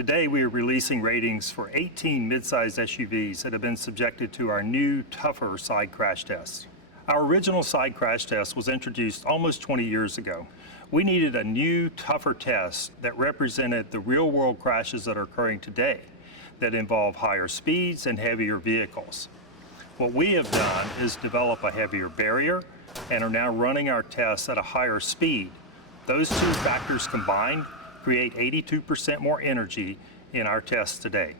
Today we are releasing ratings for 18 midsize SUVs that have been subjected to our new, tougher side crash test. Our original side crash test was introduced almost 20 years ago. We needed a new, tougher test that represented the real-world crashes that are occurring today that involve higher speeds and heavier vehicles. What we have done is develop a heavier barrier and are now running our tests at a higher speed. Those two factors combined create 82% more energy in our tests today.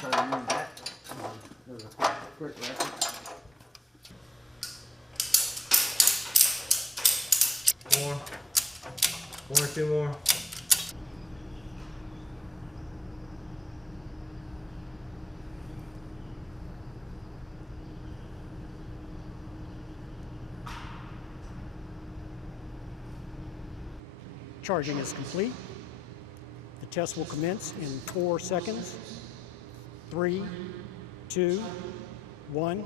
Try to use that as a quick record. One or two more. Charging is complete. The test will commence in 4 seconds. 3, 2, 1.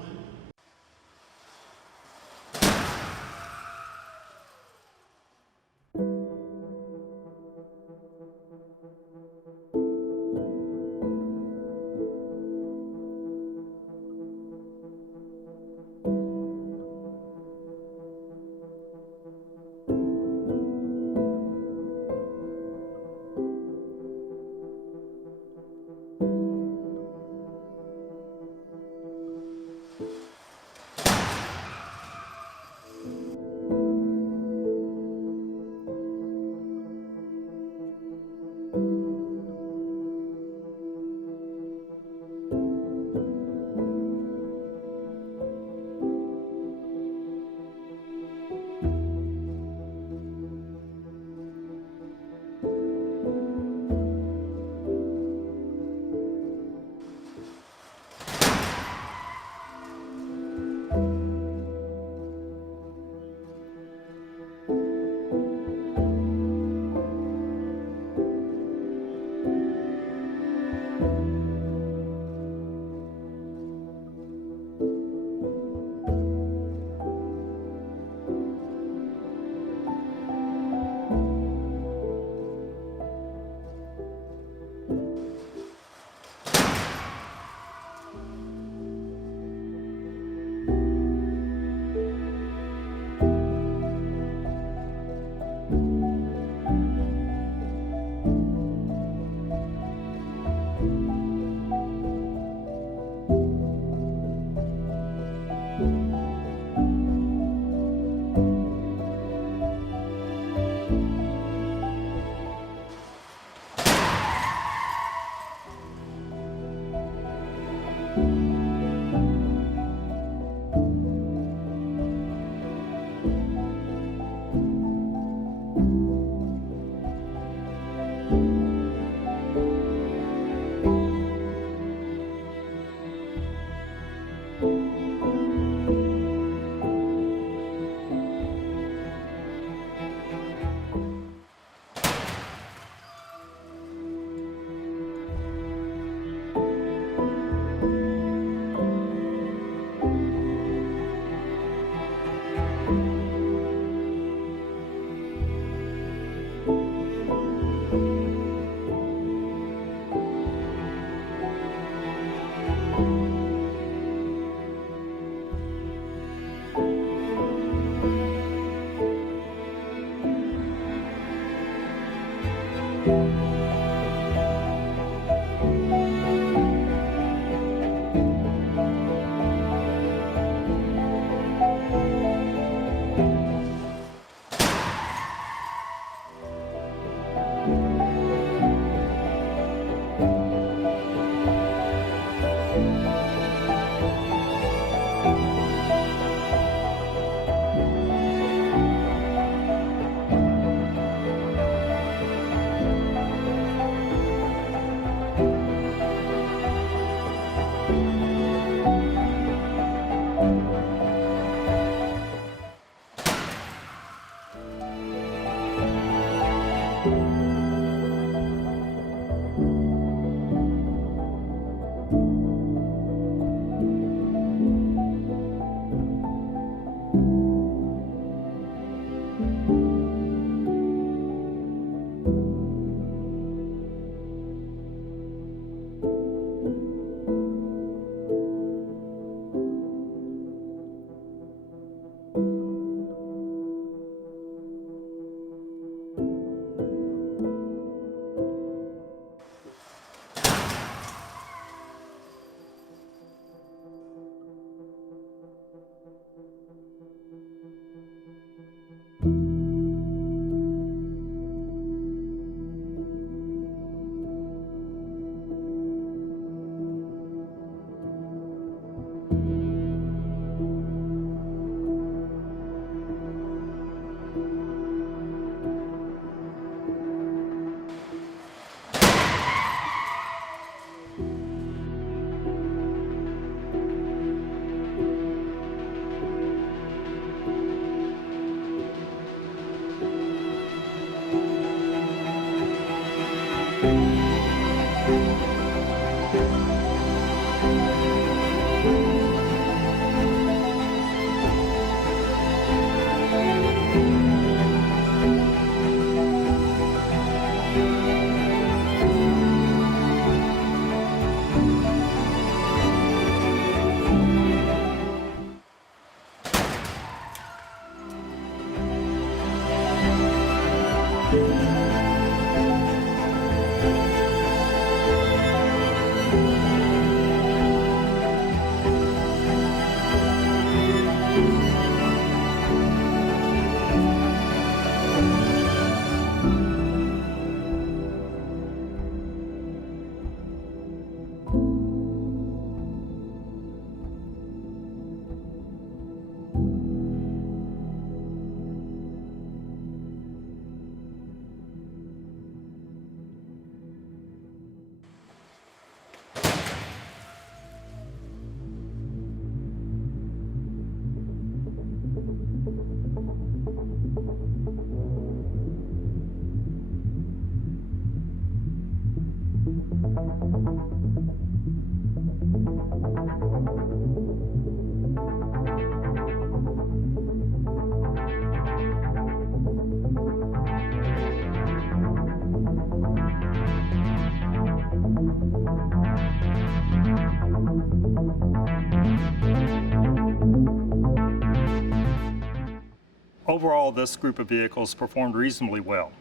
Overall, this group of vehicles performed reasonably well.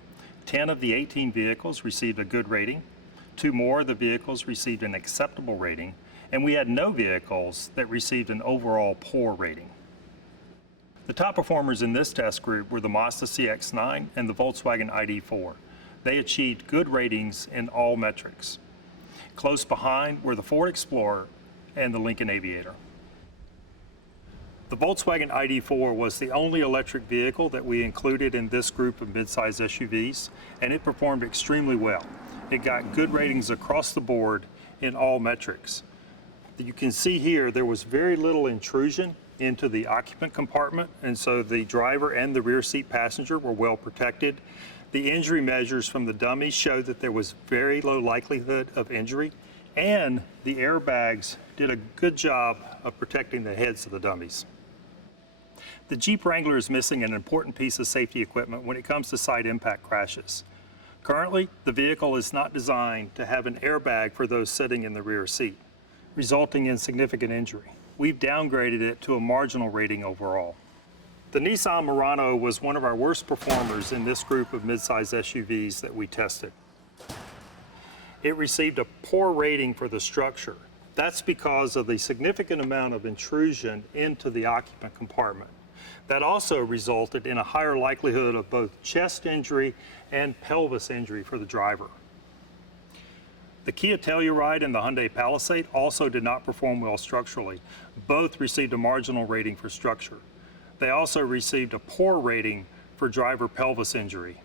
10 of the 18 vehicles received a good rating, 2 more of the vehicles received an acceptable rating, and we had no vehicles that received an overall poor rating. The top performers in this test group were the Mazda CX-9 and the Volkswagen ID.4. They achieved good ratings in all metrics. Close behind were the Ford Explorer and the Lincoln Aviator. The Volkswagen ID.4 was the only electric vehicle that we included in this group of midsize SUVs, and it performed extremely well. It got good ratings across the board in all metrics. You can see here there was very little intrusion into the occupant compartment, and so the driver and the rear seat passenger were well protected. The injury measures from the dummies showed that there was very low likelihood of injury, and the airbags did a good job of protecting the heads of the dummies. The Jeep Wrangler is missing an important piece of safety equipment when it comes to side impact crashes. Currently, the vehicle is not designed to have an airbag for those sitting in the rear seat, resulting in significant injury. We've downgraded it to a marginal rating overall. The Nissan Murano was one of our worst performers in this group of midsize SUVs that we tested. It received a poor rating for the structure. That's because of the significant amount of intrusion into the occupant compartment. That also resulted in a higher likelihood of both chest injury and pelvis injury for the driver. The Kia Telluride and the Hyundai Palisade also did not perform well structurally. Both received a marginal rating for structure. They also received a poor rating for driver pelvis injury.